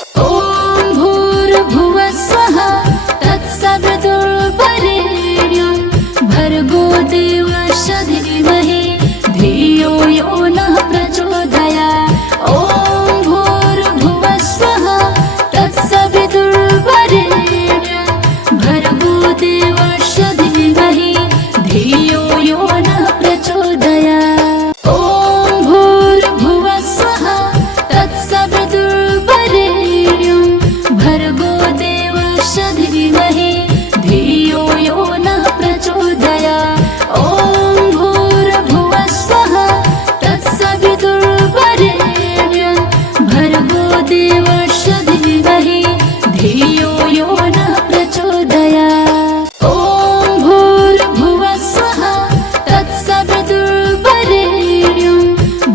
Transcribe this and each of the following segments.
ॐ भूर्भुवः स्वः तत्सवितुर्वरेण्यं भर्गो देवस्य धीमहि धियो यो नः प्रचोदयात्। ॐ भूर्भुवः स्वः तत्सवितुर्वरेण्यं भर्गो देवस्य धीमहि धियो यो नः प्रचोदयात्। ॐ भूर्भुवः स्वः तत्सवितुर्वरेण्यं भर्गो देवस्य धीमहि धियो यो नः प्रचोदयात्। ॐ भूर्भुवः स्वः तत्सवितुर्वरेण्यं भर्गो देवस्य धीमहि धियो यो नः प्रचोदयात्। ॐ भूर्भुवः स्वः तत्सवितुर्वरेण्यं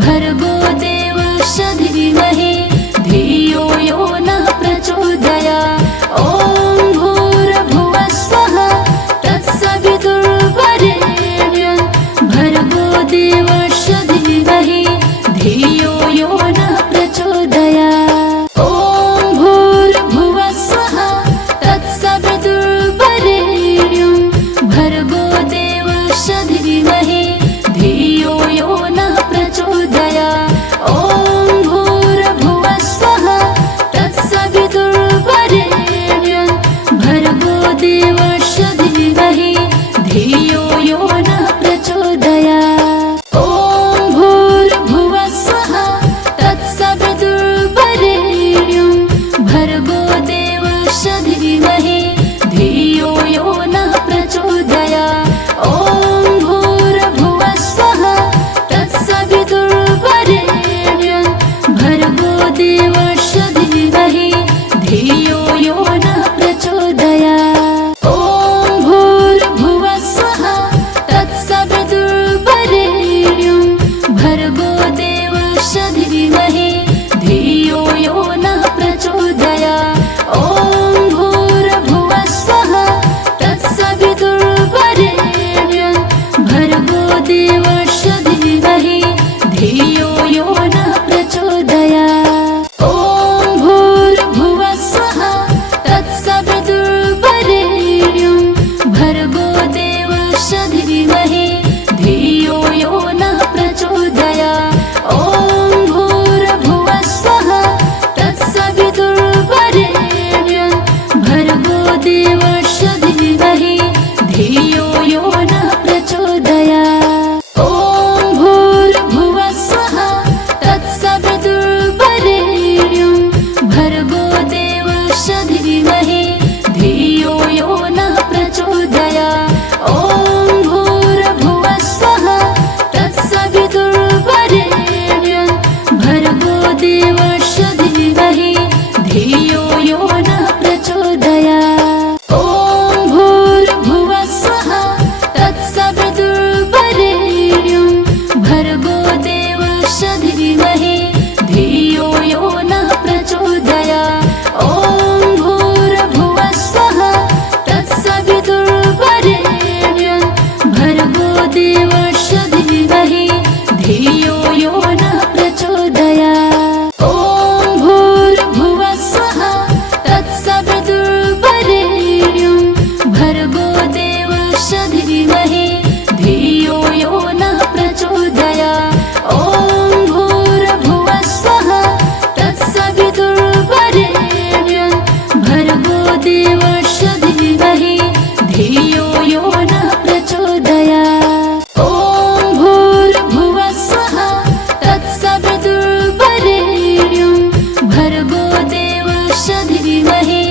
भर्गो देवस्य धीमहि धियो यो नः प्रचोदयात्। ॐ भूर्भुवः स्वः तत्सवितुर्वरेण्यं भर्गो देवस्य धीमहि धियो यो नः प्रचोदयात्। ॐ भूर्भुवः स्वः तत्सवितुर्वरेण्यं भर्गो देवस्य धीमहि धियो यो नः प्रचोदयात्। ॐ भूर्भुवः स्वः तत्सवितुर्वरेण्यं भर्गो देवस्य धीमहि धियो यो नः प्रचोदयात्। ॐ भूर्भुवः स्वः तत्सवितुर्वरेण्यं भर्गो देवस्य धीमहि धियो यो नः प्रचोदयात्। ॐ भूर्भुवः स्वः तत्सवितुर्वरेण्यं भर्गो देवस्य धीमहि धियो यो नः प्रचोदयात्। ॐ भूर्भुवः स्वः तत्सवितुर्वरेण्यं भर्गो देवस्य धीमहि धियो यो नः प्रचोदयात्। ॐ भूर्भुवः स्वः तत्सवितुर्वरेण्यं भर्गो देवस्य धीमहि धियो यो नः प्रचोदयात्। ॐ भूर्भुवः स्वः तत्सवितुर्वरेण्यं भर्गो देवस्य धीमहि धियो यो नः प्रचोदयात्। ॐ भूर्भुवः स्वः तत्सवितुर्वरेण्यं भर्गो देवस्य धीमहि धियो यो नः प्रचोदयात्। ॐ भूर्भुवः स्वः तत्सवितुर्वरेण्यं भर्गो देवस्य धीमहि धियो यो नः प्रचोदयात्। ॐ भूर्भुवः स्वः तत्सवितुर्वरेण्यं भर्गो देवस्य धीमहि धियो यो नः प्रचोदयात्। ॐ भूर्भुवः स्वः तत्सवितुर्वरेण्यं भर्गो देवस्य धीमहि धियो यो नः प्रचोदयात्। ॐ भूर्भुवः स्वः तत्सवितुर्वरेण्यं भर्गो देवस्य धीमहि धियो यो नः प्रचोदयात्। ॐ भूर्भुवः स्वः तत्सवितुर्वरेण्यं भर्गो देवस्य धीमहि धियो यो नः प्रचोदयात्। ॐ भूर्भुवः स्वः तत्सवितुर्वरेण्यं भर्गो देवस्य धीमहि धियो यो नः प्रचोदयात्। ॐ भूर्भुवः स्वः तत्सवितुर्वरेण्यं भर्गो देवस्य धीमहि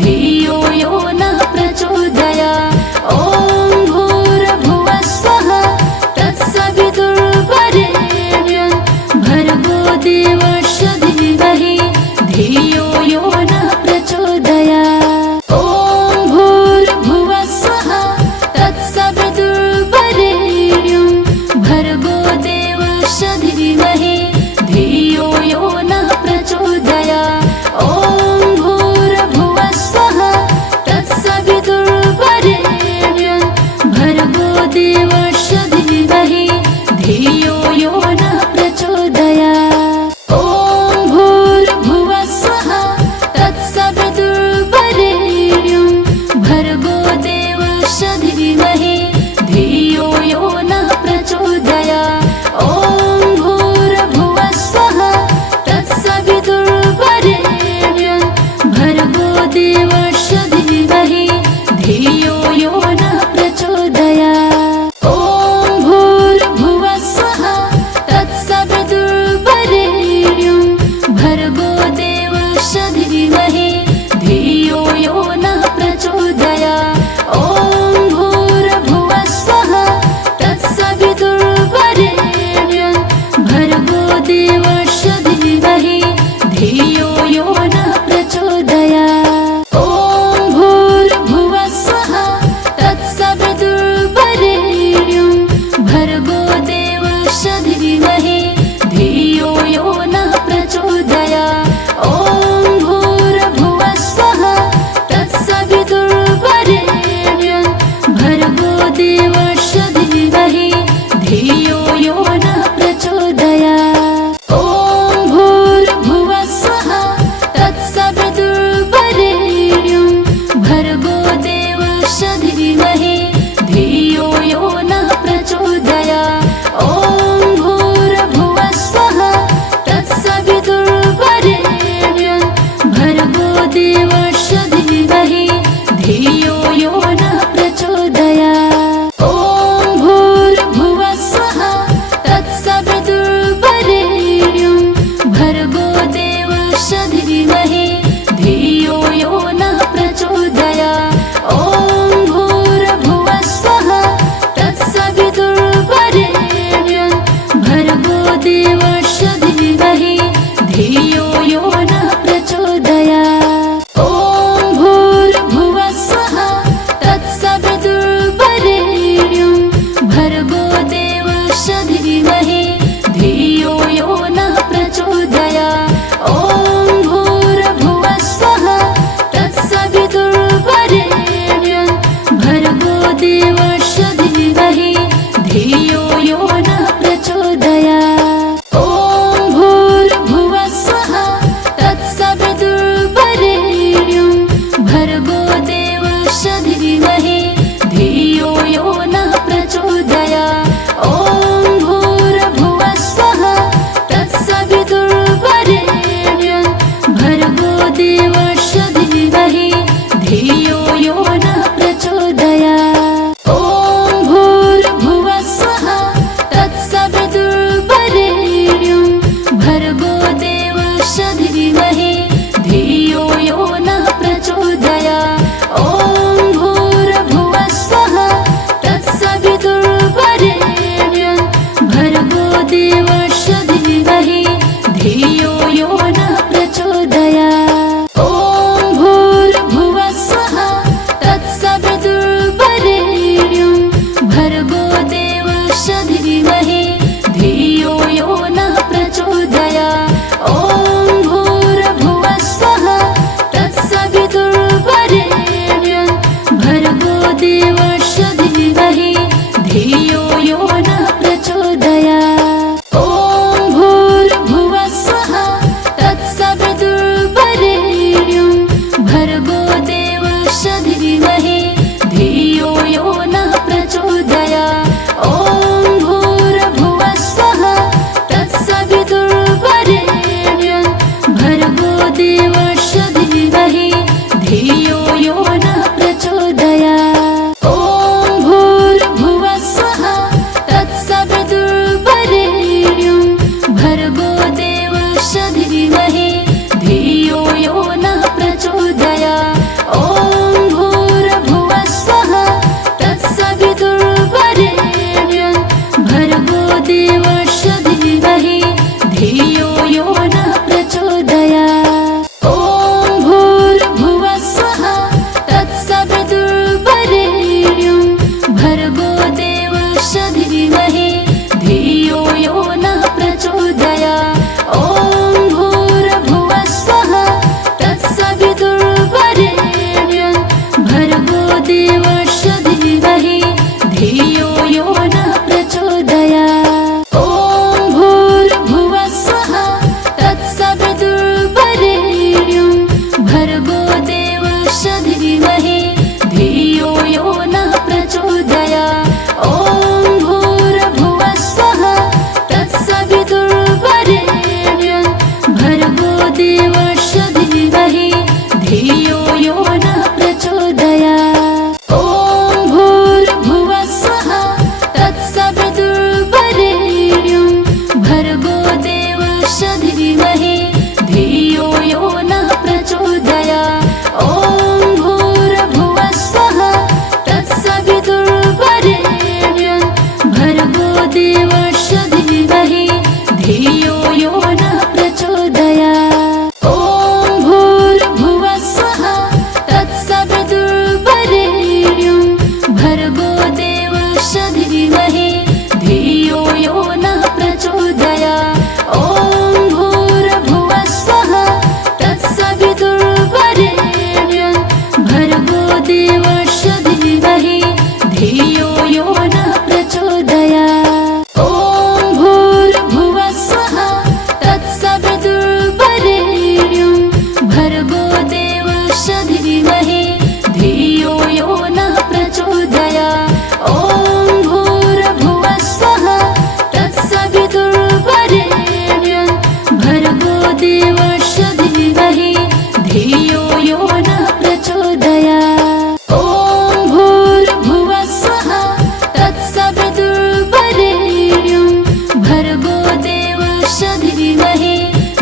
धियो यो नः प्रचोदयात्। ॐ भूर्भुवः स्वः तत्सवितुर्वरेण्यं भर्गो देवस्य धीमहि धियो यो नः प्रचोदयात्। ॐ भूर्भुवः स्वः तत्सवितुर्वरेण्यं भर्गो देवस्य धीमहि धियो यो नः प्रचोदयात्। ॐ भूर्भुवः स्वः तत्सवितुर्वरेण्यं भर्गो देवस्य धीमहि धियो यो नः प्रचोदयात्। ॐ भूर्भुवः देवस्य धीमहि धियो यो नः प्रचोदयात्। ॐ भूर्भुवः स्वः तत्सवितुर्वरेण्यं भर्गो देवस्य धीमहि धियो यो नः प्रचोदयात्। ॐ भूर्भुवः स्वः तत्सवितुर्वरेण्यं भर्गो देवस्य धीमहि धियो यो नः प्रचोदयात्। ॐ भूर्भुवः स्वः तत्सवितुर्वरेण्यं भर्गो देवस्य धीमहि धियो यो नः प्रचोदयात्। ॐ भूर्भुवः स्वः तत्सवितुर्वरेण्यं भर्गो देवस्य धीमहि धियो यो नः प्रचोदयात्। ॐ भूर्भुवः स्वः तत्सवितुर्वरेण्यं भर्गो देवस्य धीमहि धियो यो नः प्रचोदयात्। ॐ भूर्भुवः स्वः तत्सवितुर्वरेण्यं भर्गो देवस्य धीमहि धियो यो नः प्रचोदयात्। ॐ भूर्भुवः स्वः तत्सवितुर्वरेण्यं भर्गो देवस्य धीमहि धियो यो नः प्रचोदयात्। ॐ भूर्भुवः स्वः तत्सवितुर्वरेण्यं भर्गो देवस्य धीमहि धियो यो नः प्रचोदयात्। ॐ भूर्भुवः स्वः तत्सवितुर्वरेण्यं भर्गो देवस्य धीमहि धियो यो नः प्रचोदयात्। ॐ भूर्भुवः स्वः तत्सवितुर्वरेण्यं भर्गो देवस्य धीमहि धियो यो नः प्रचोदयात्। ॐ भूर्भुवः स्वः तत्सवितुर्वरेण्यं भर्गो देवस्य धीमहि धियो यो नः प्रचोदयात्। ॐ भूर्भुवः स्वः तत्सवितुर्वरेण्यं भर्गो देवस्य धीमहि धियो यो नः प्रचोदयात्। ॐ भूर्भुवः स्वः तत्सवितुर्वरेण्यं भर्गो देवस्य धीमहि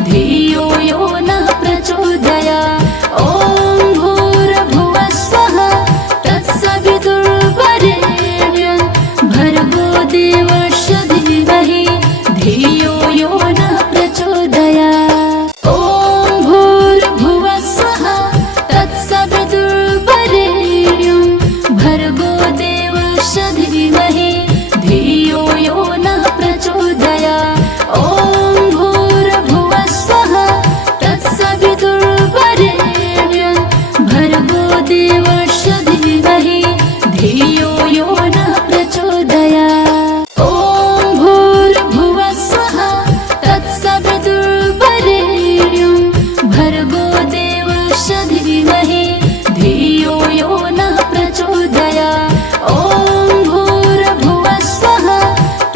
धियो यो नः प्रचोदयात्। ॐ भूर्भुवः स्वः तत्सवितुर्वरेण्यं भर्गो देवस्य धीमहि धियो यो नः प्रचोदयात्। ॐ भूर्भुवः स्वः तत्सवितुर्वरेण्यं भर्गो देवस्य धीमहि धियो यो नः प्रचोदयात्। ॐ भूर्भुवः स्वः तत्सवितुर्वरेण्यं भर्गो देवस्य धीमहि धियो यो नः प्रचोदयात्। ॐ भूर्भुवः स्वः तत्सवितुर्वरेण्यं भर्गो देवस्य धीमहि धियो यो नः प्रचोदयात्। ॐ भूर्भुवः स्वः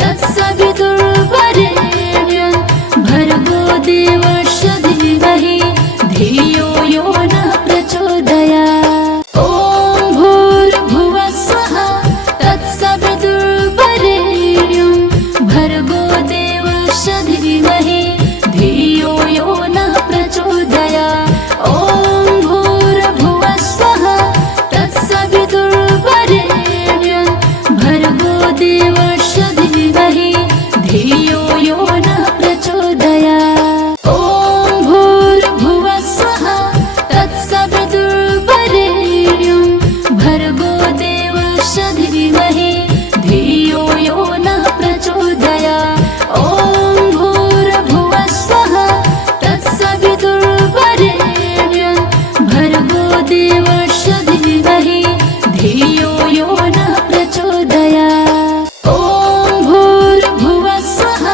तत्सवितुर्वरेण्यं भर्गो देवस्य धीमहि धियो यो नः प्रचोदयात्। ॐ भूर्भुवः स्वः तत्सवितुर्वरेण्यं भर्गो देवस्य धीमहि धियो यो नः प्रचोदयात्। ॐ भूर्भुवः स्वः तत्सवितुर्वरेण्यं भर्गो देवस्य धीमहि धियो यो नः प्रचोदयात्। ॐ भूर्भुवः स्वः तत्सवितुर्वरेण्यं भर्गो देवस्य धीमहि धियो यो नः प्रचोदयात्। ॐ भूर्भुवः स्वः तत्सवितुर्वरेण्यं भर्गो देवस्य धीमहि धियो यो नः प्रचोदयात्। ॐ भूर्भुवः स्वः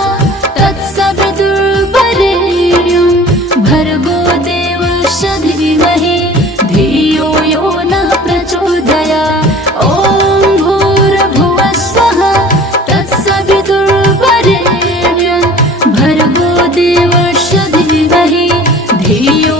तत्सवितुर्वरेण्यं भर्गो देवस्य धीमहि धियो यो नः प्रचोदयात्। ॐ भूर्भुवः स्वः तत्सवितुर्वरेण्यं भर्गो देवस्य धीमहि धियो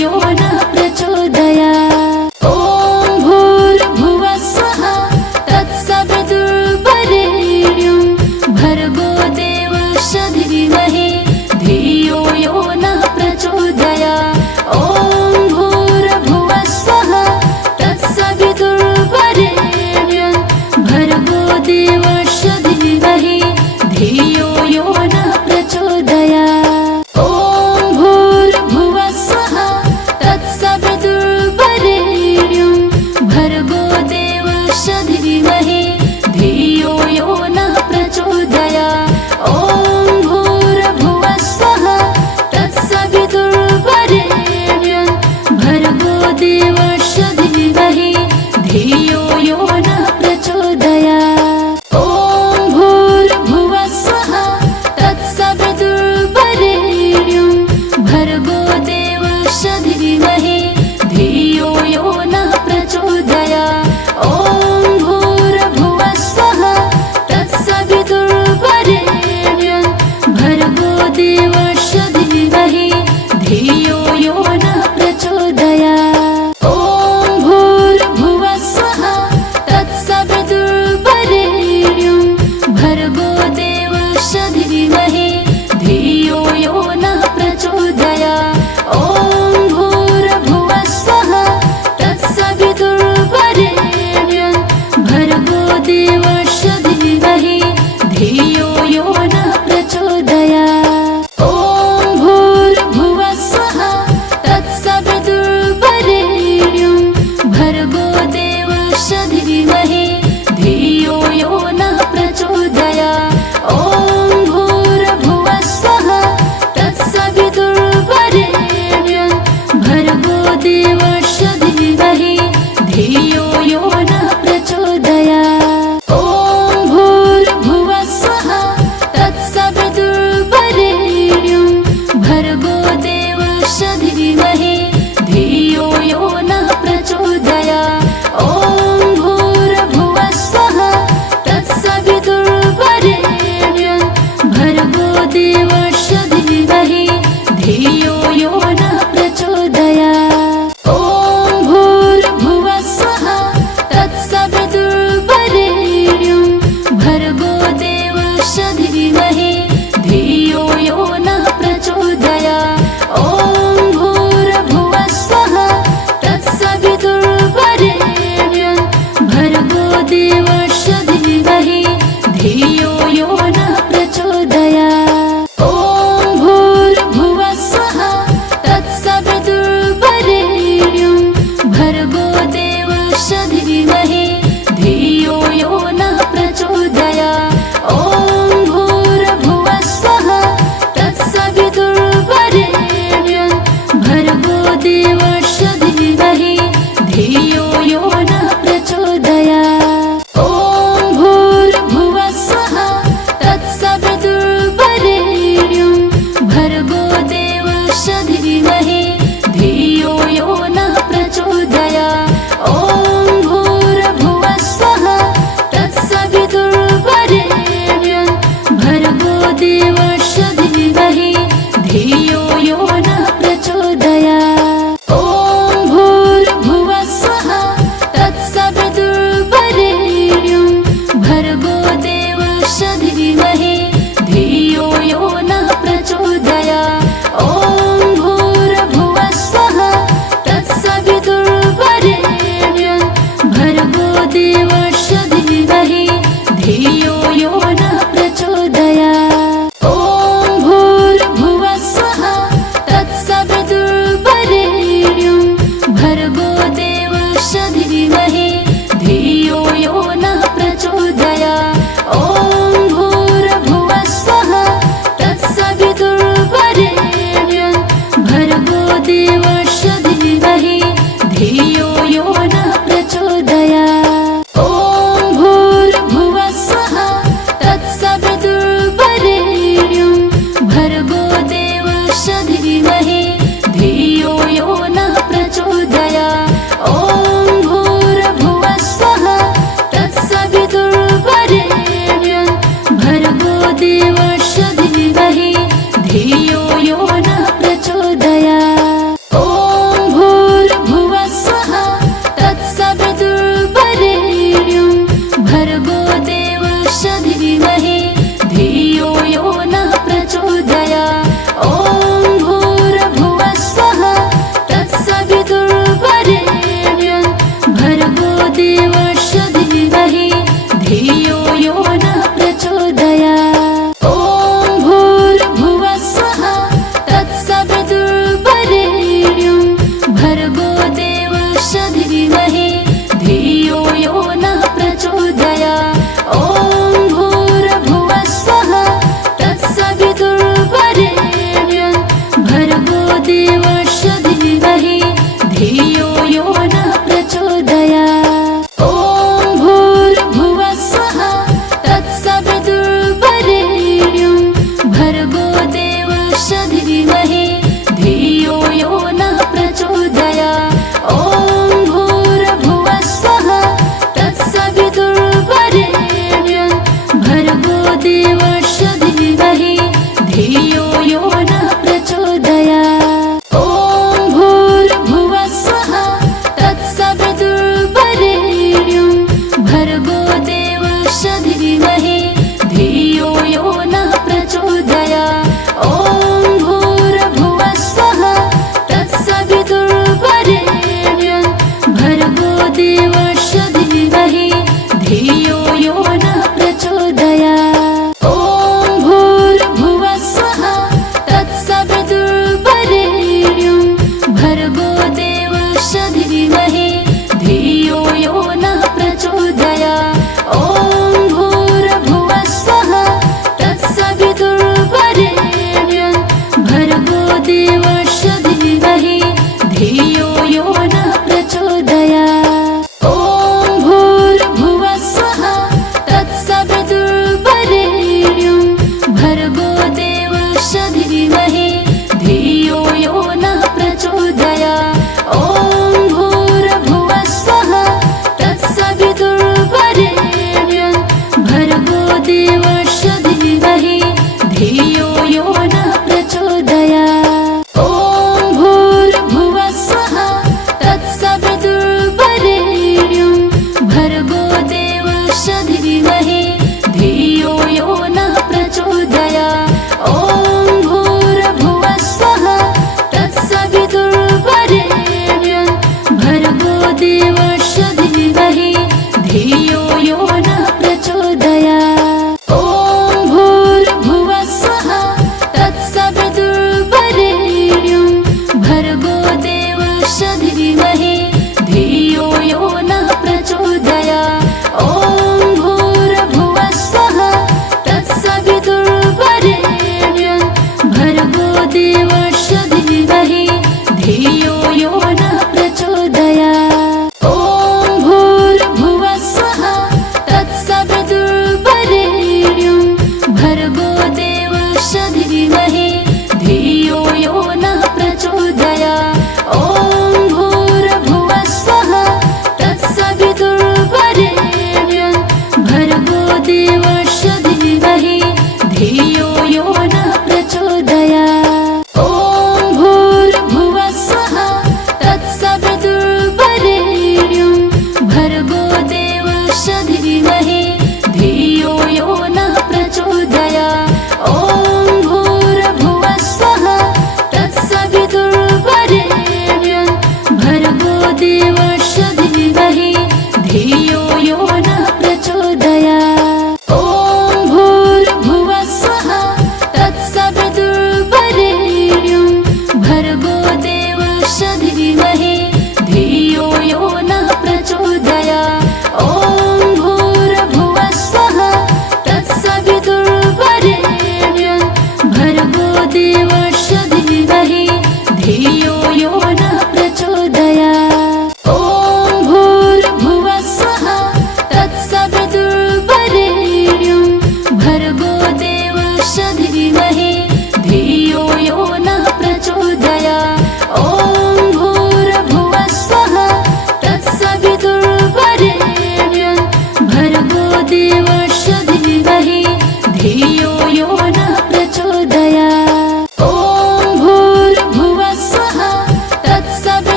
यो नः प्रचोदयात्। ॐ भूर्भुवः स्वः तत्सवितुर्वरेण्यं भर्गो देवस्य धीमहि धियो यो नः प्रचोदयात्। ॐ भूर्भुवः स्वः तत्सवितुर्वरेण्यं भर्गो देवस्य धीमहि धियो यो नः प्रचोदयात्। ॐ भूर्भुवः स्वः तत्सवितुर्वरेण्यं भर्गो देवस्य धीमहि धियो यो नः प्रचोदयात्। ॐ भूर्भुवः स्वः तत्सवितुर्वरेण्यं भर्गो देवस्य धीमहि धियो यो नः प्रचोदयात्। ॐ भूर्भुवः स्वः तत्सवितुर्वरेण्यं भर्गो देवस्य धीमहि धियो यो नः प्रचोदयात्। ॐ भूर्भुवः स्वः तत्सवितुर्वरेण्यं भर्गो देवस्य धीमहि धियो यो नः प्रचोदयात्। ॐ भूर्भुवः स्वः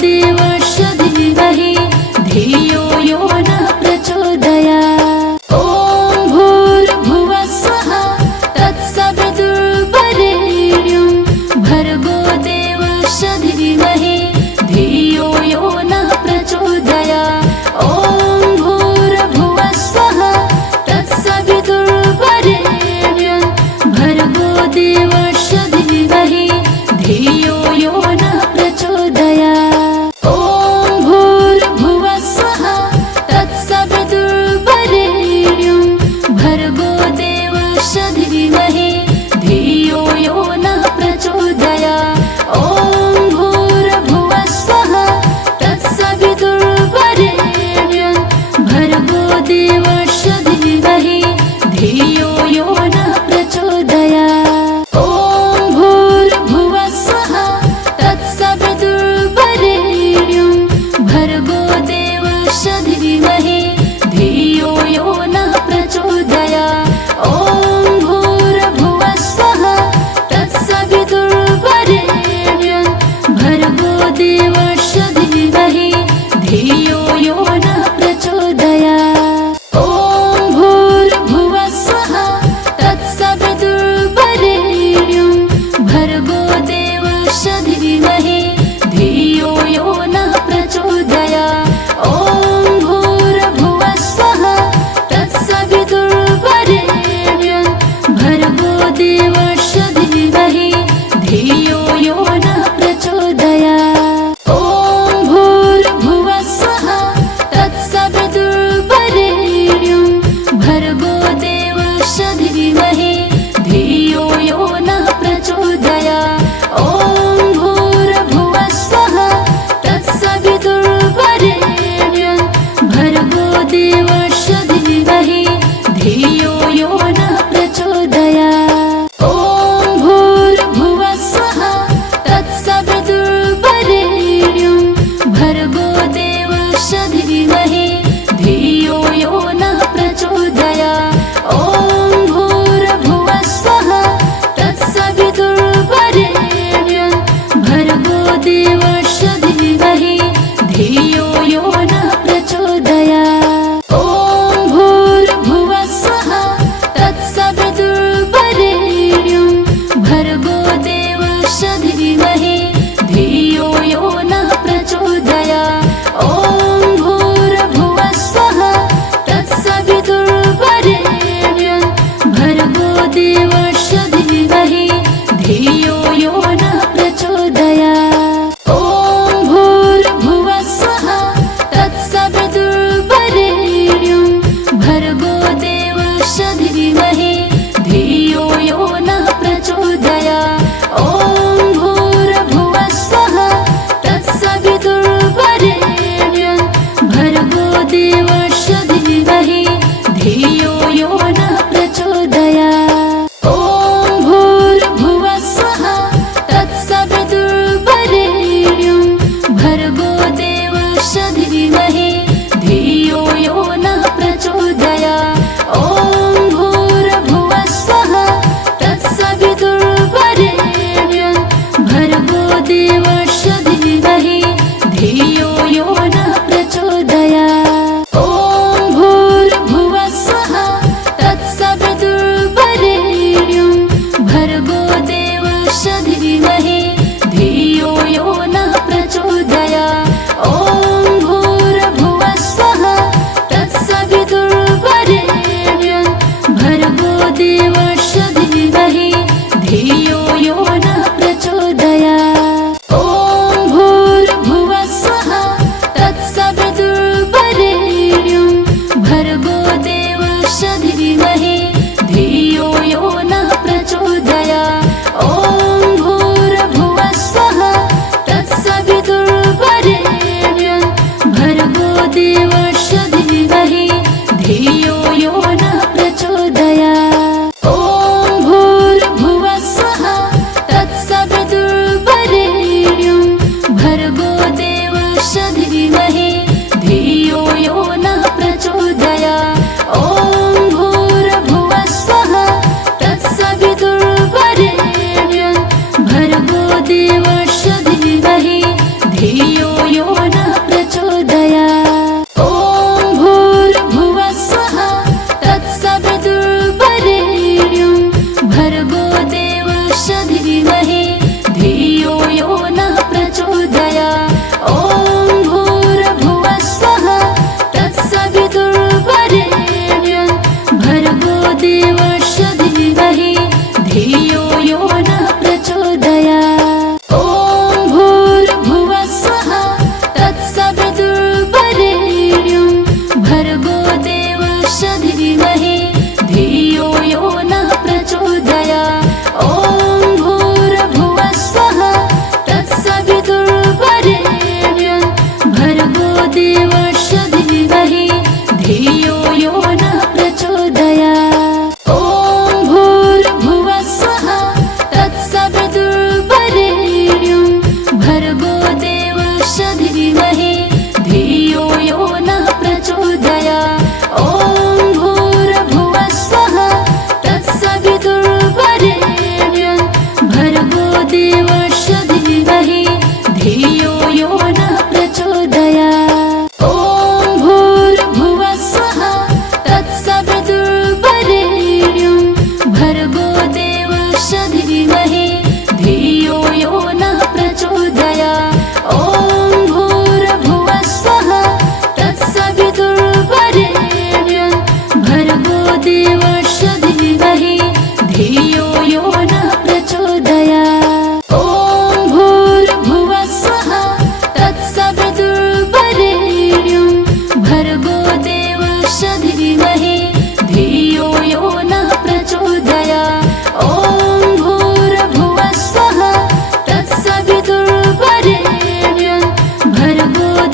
देवस्य धीमहि धियो यो नः प्रचोदयात्। ॐ भूर्भुवः स्वः तत्सवितुर्वरेण्यं भर्गो देवस्य धीमहि धियो यो नः प्रचोदयात्। ॐ भूर्भुवः स्वः तत्सवितुर्वरेण्यं भर्गो देवस्य धीमहि धियो यो नः प्रचोदयात्। ॐ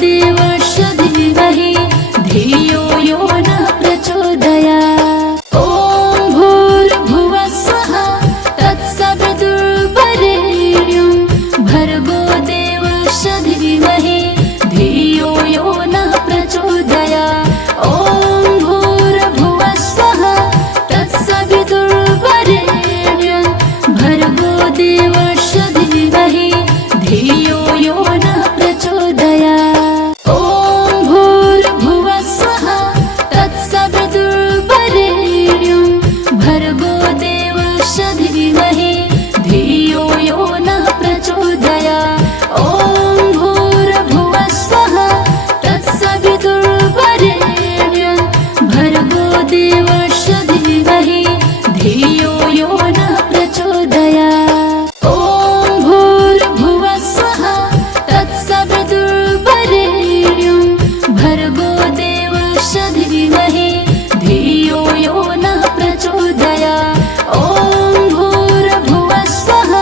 देवस्य धीमहि धियो यो नः प्रचोदयात्। ॐ भूर्भुवः स्वः तत्सवितुर्वरेण्यं भर्गो देवस्य धीमहि धियो यो नः प्रचोदयात्। ॐ भूर्भुवः स्वः तत्सवितुर्वरेण्यं भर्गो देवस्य धीमहि धियो यो नः प्रचोदयात्। ॐ भूर्भुवः स्वः तत्सवितुर्वरेण्यं भर्गो देवस्य धीमहि धियो यो नः प्रचोदयात्। ॐ भूर्भुवः स्वः तत्सवितुर्वरेण्यं भर्गो देवस्य धीमहि धियो यो नः प्रचोदयात्। ॐ भूर्भुवः स्वः तत्सवितुर्वरेण्यं भर्गो देवस्य धीमहि धियो यो नः प्रचोदयात्। ॐ भूर्भुवः स्वः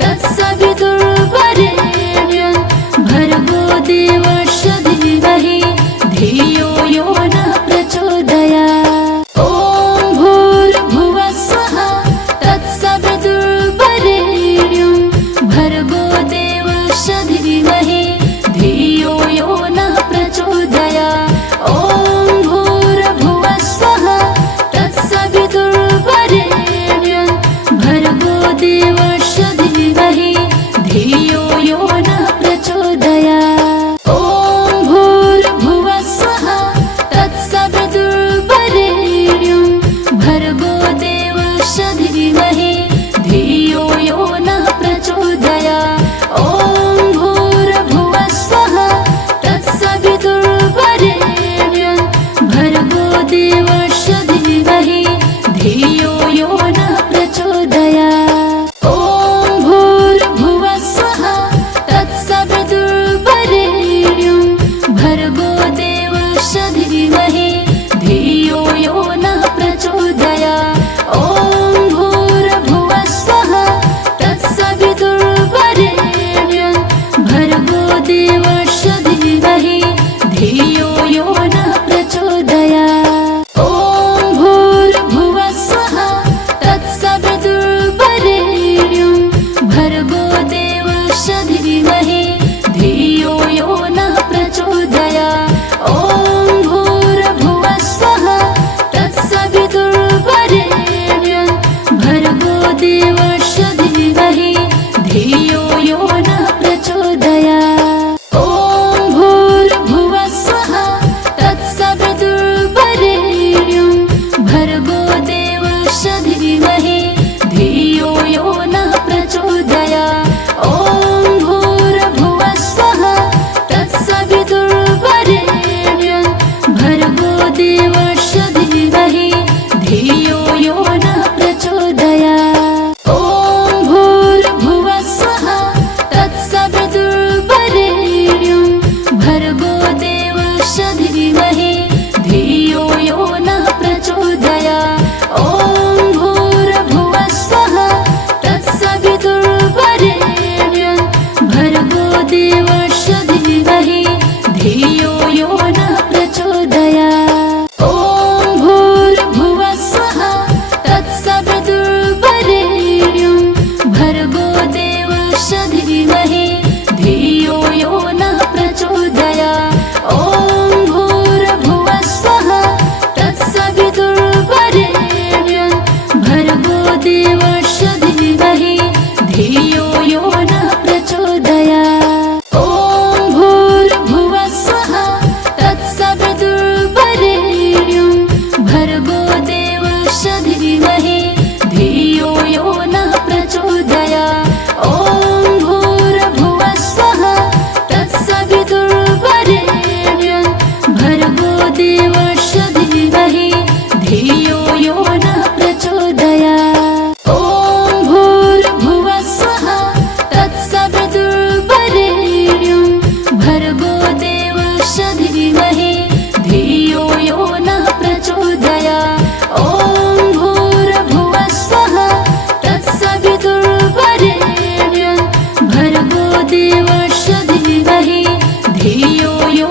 तत्सवितुर्वरेण्यं भर्गो देवस्य धीमहि धियो यो नः प्रचोदयात्। ॐ भूर्भुवः स्वः तत्सवितुर्वरेण्यं भर्गो देवस्य धीमहि धियो यो नः प्रचोदयात्। ॐ भूर्भुवः स्वः तत्सवितुर्वरेण्यं भर्गो देवस्य धीमहि धियो यो नः प्रचोदयात्। ॐ भूर्भुवः स्वः तत्सवितुर्वरेण्यं भर्गो देवस्य धीमहि धियो यो नः प्रचोदयात्। ॐ भूर्भुवः स्वः तत्सवितुर्वरेण्यं भर्गो देवस्य धीमहि धियो यो नः प्रचोदयात्। ॐ भूर्भुवः स्वः तत्सवितुर्वरेण्यं भर्गो देवस्य धीमहि धियो यो नः प्रचोदयात्। ॐ भूर्भुवः स्वः तत्सवितुर्वरेण्यं भर्गो देवस्य धीमहि धियो यो नः प्रचोदयात्। ॐ भूर्भुवः स्वः तत्सवितुर्वरेण्यं भर्गो देवस्य धीमहि धियो यो नः प्रचोदयात्। ॐ भूर्भुवः स्वः तत्सवितुर्वरेण्यं भर्गो देवस्य धीमहि धियो यो नः प्रचोदयात्। ॐ भूर्भुवः स्वः तत्सवितुर्वरेण्यं भर्गो देवस्य धीमहि धियो यो नः प्रचोदयात्। ॐ भूर्भुवः स्वः तत्सवितुर्वरेण्यं भर्गो देवस्य धीमहि धियो यो नः प्रचोदयात्। ॐ भूर्भुवः स्वः तत्सवितुर्वरेण्यं भर्गो देवस्य धीमहि धियो यो नः प्रचोदयात्। ॐ भूर्भुवः स्वः तत्सवितुर्वरेण्यं भर्गो देवस्य धीमहि धियो यो नः प्रचोदयात्। ॐ भूर्भुवः स्वः तत्सवितुर्वरेण्यं भर्गो देवस्य धीमहि धियो यो नः प्रचोदयात्। ॐ भूर्भुवः स्वः तत्सवितुर्वरेण्यं भर्गो देवस्य धीमहि धियो यो नः प्रचोदयात्। ॐ भूर्भुवः स्वः तत्सवितुर्वरेण्यं भर्गो देवस्य धीमहि धियो यो नः प्रचोदयात्। ॐ भूर्भुवः स्वः तत्सवितुर्वरेण्यं भर्गो देवस्य धीमहि धियो यो नः प्रचोदयात्। ॐ भूर्भुवः स्वः तत्सवितुर्वरेण्यं भर्गो देवस्य धीमहि धियो यो नः प्रचोदयात्। ॐ भूर्भुवः स्वः तत्सवितुर्वरेण्यं भर्गो देवस्य धीमहि धियो यो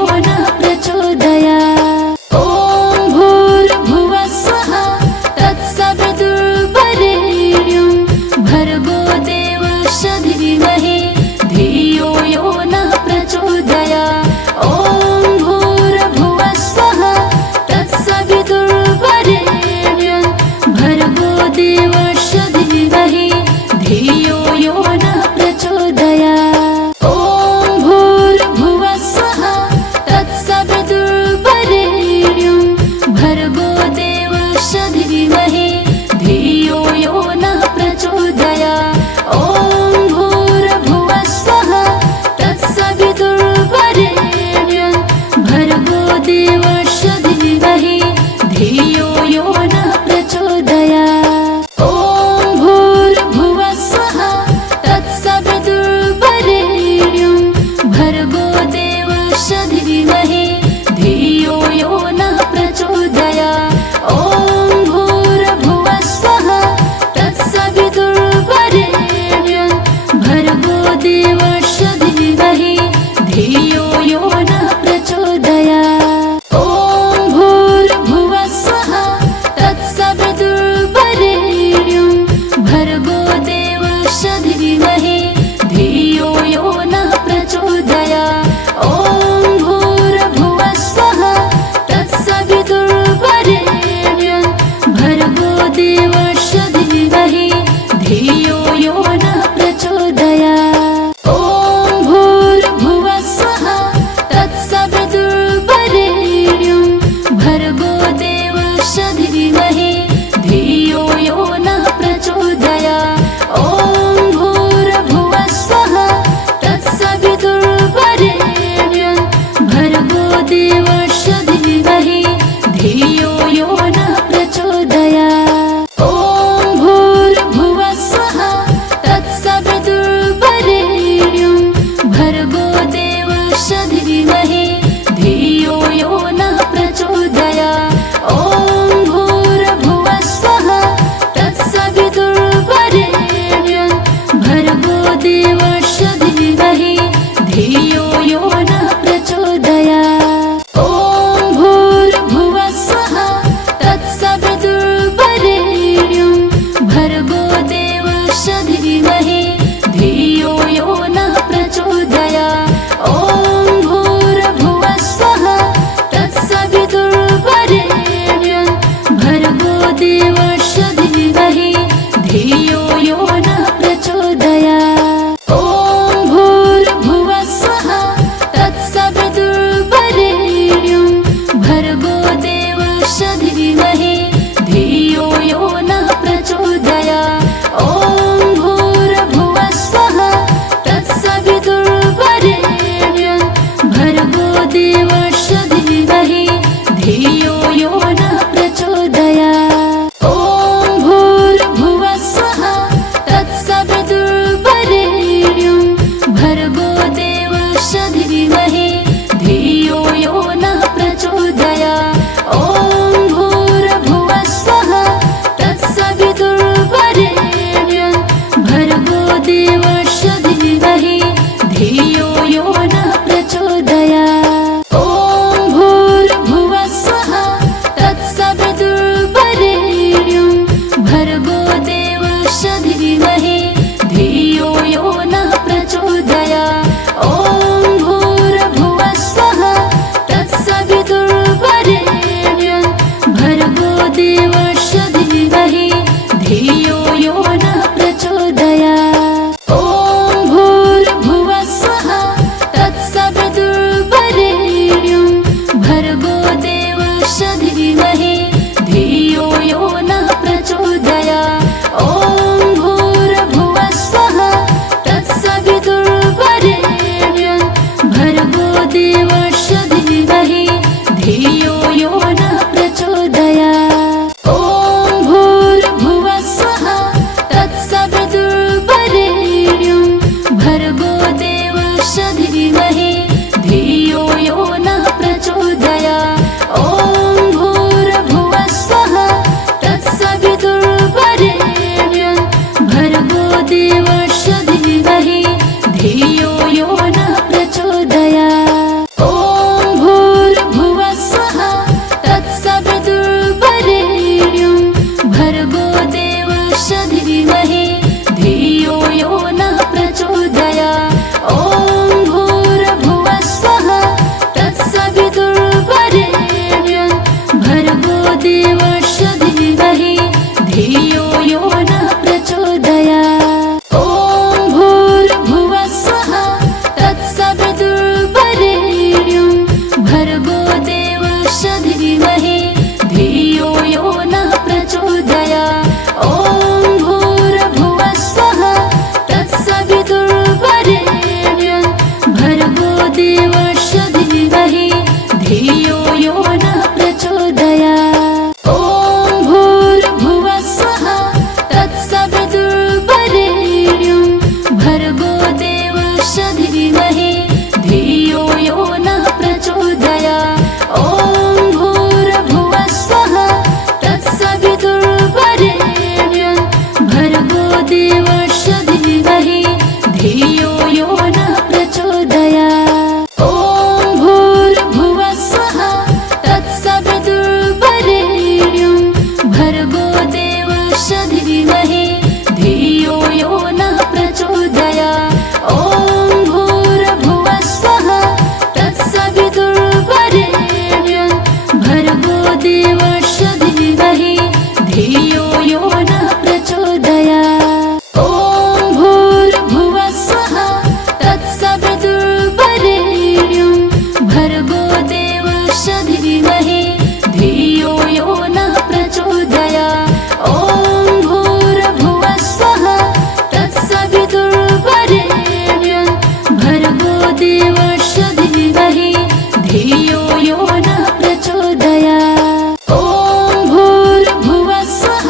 देवस्य धीमहि धियो यो नः प्रचोदयात्। ॐ भूर्भुवः स्वः तत्सवितुर्वरेण्यं भर्गो देवस्य धीमहि धियो यो नः प्रचोदयात्। ॐ भूर्भुवः स्वः तत्सवितुर्वरेण्यं भर्गो देवस्य धीमहि धियो यो नः प्रचोदयात्। ॐ भूर्भुवः स्वः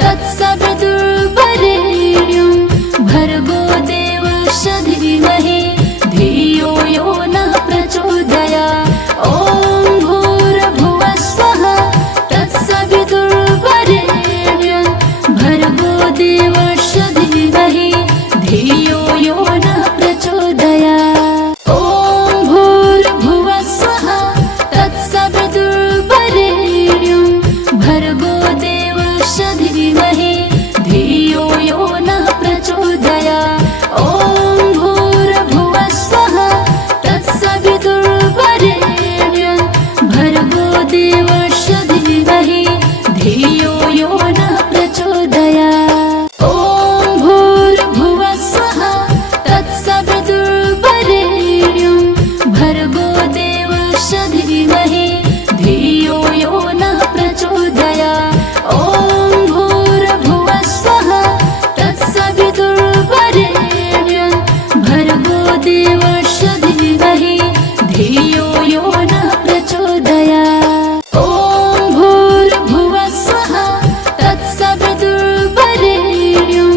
तत्सवितुर्वरेण्यं भर्गो देवस्य धीमहि धियो यो नः प्रचोदयात्। ॐ भूर्भुवः स्वः तत्सवितुर्वरेण्यं भर्गो देवस्य धीमहि धियो यो नः प्रचोदयात्। ॐ भूर्भुवः स्वः तत्सवितुर्वरेण्यं भर्गो देवस्य धीमहि धियो यो नः प्रचोदयात्। ॐ भूर्भुवः स्वः तत्सवितुर्वरेण्यं भर्गो देवस्य धीमहि धियो यो नः प्रचोदयात्। ॐ भूर्भुवः स्वः तत्सवितुर्वरेण्यं भर्गो देवस्य धीमहि धियो यो नः प्रचोदयात्। ॐ भूर्भुवः स्वः तत्सवितुर्वरेण्यं भर्गो देवस्य धीमहि धियो यो नः प्रचोदयात्। ॐ भूर्भुवः स्वः तत्सवितुर्वरेण्यं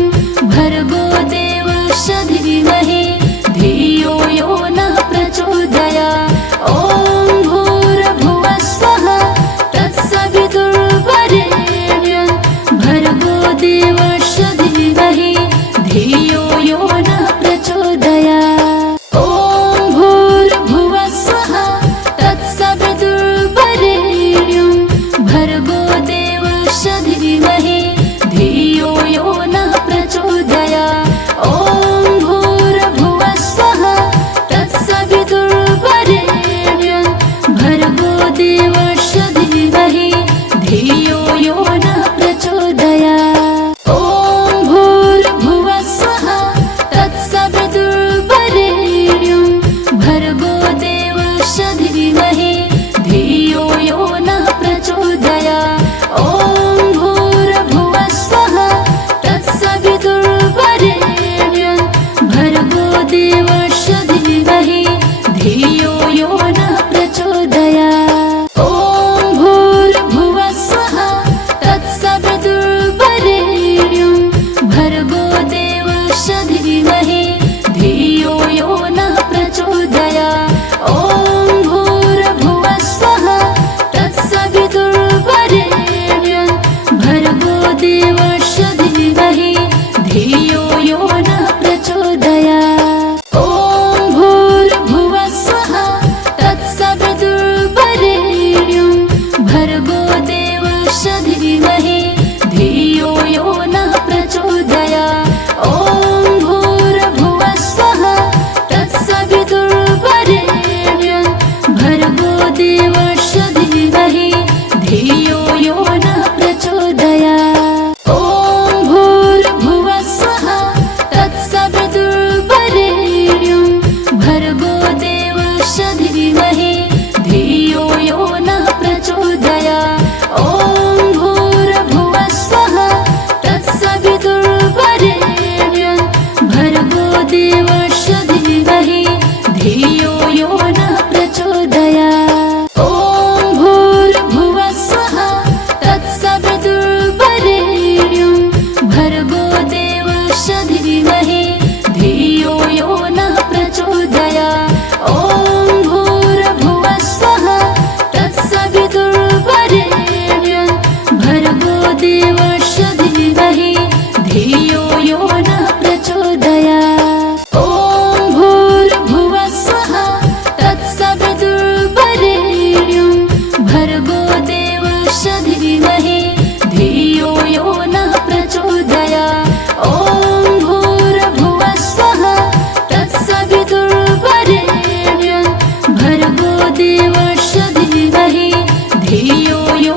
भर्गो देवस्य धीमहि धियो यो नः प्रचोदयात्। ॐ भूर्भुवः स्वः तत्सवितुर्वरेण्यं भर्गो देवस्य धीमहि धियो यो नः प्रचोदयात्। ॐ भूर्भुवः स्वः तत्सवितुर्वरेण्यं भर्गो देवस्य धीमहि धियो यो नः प्रचोदयात्। ॐ भूर्भुवः स्वः तत्सवितुर्वरेण्यं भर्गो देवस्य धीमहि धियो यो नः प्रचोदयात्। ॐ भूर्भुवः स्वः तत्सवितुर्वरेण्यं भर्गो देवस्य धीमहि धियो यो नः प्रचोदयात्। ॐ भूर्भुवः स्वः तत्सवितुर्वरेण्यं भर्गो देवस्य धीमहि धियो यो नः प्रचोदयात्। ॐ भूर्भुवः स्वः तत्सवितुर्वरेण्यं भर्गो देवस्य धीमहि धियो यो नः प्रचोदयात्। ॐ भूर्भुवः स्वः तत्सवितुर्वरेण्यं भर्गो देवस्य धीमहि धियो यो नः प्रचोदयात्। ॐ भूर्भुवः स्वः तत्सवितुर्वरेण्यं भर्गो देवस्य धीमहि धियो यो नः प्रचोदयात्। ॐ भूर्भुवः स्वः तत्सवितुर्वरेण्यं भर्गो देवस्य धीमहि धियो यो नः प्रचोदयात्। ॐ भूर्भुवः स्वः तत्सवितुर्वरेण्यं भर्गो देवस्य धीमहि धियो यो नः प्रचोदयात्। ॐ भूर्भुवः स्वः तत्सवितुर्वरेण्यं भर्गो देवस्य धीमहि धियो यो नः प्रचोदयात्। ॐ भूर्भुवः स्वः तत्सवितुर्वरेण्यं भर्गो देवस्य धीमहि धियो यो नः प्रचोदयात्। ॐ भूर्भुवः स्वः तत्सवितुर्वरेण्यं भर्गो देवस्य धीमहि धियो यो नः प्रचोदयात्। ॐ भूर्भुवः स्वः तत्सवितुर्वरेण्यं भर्गो देवस्य धीमहि धियो यो नः प्रचोदयात्। ॐ भूर्भुवः स्वः तत्सवितुर्वरेण्यं भर्गो देवस्य धीमहि धियो यो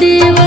देव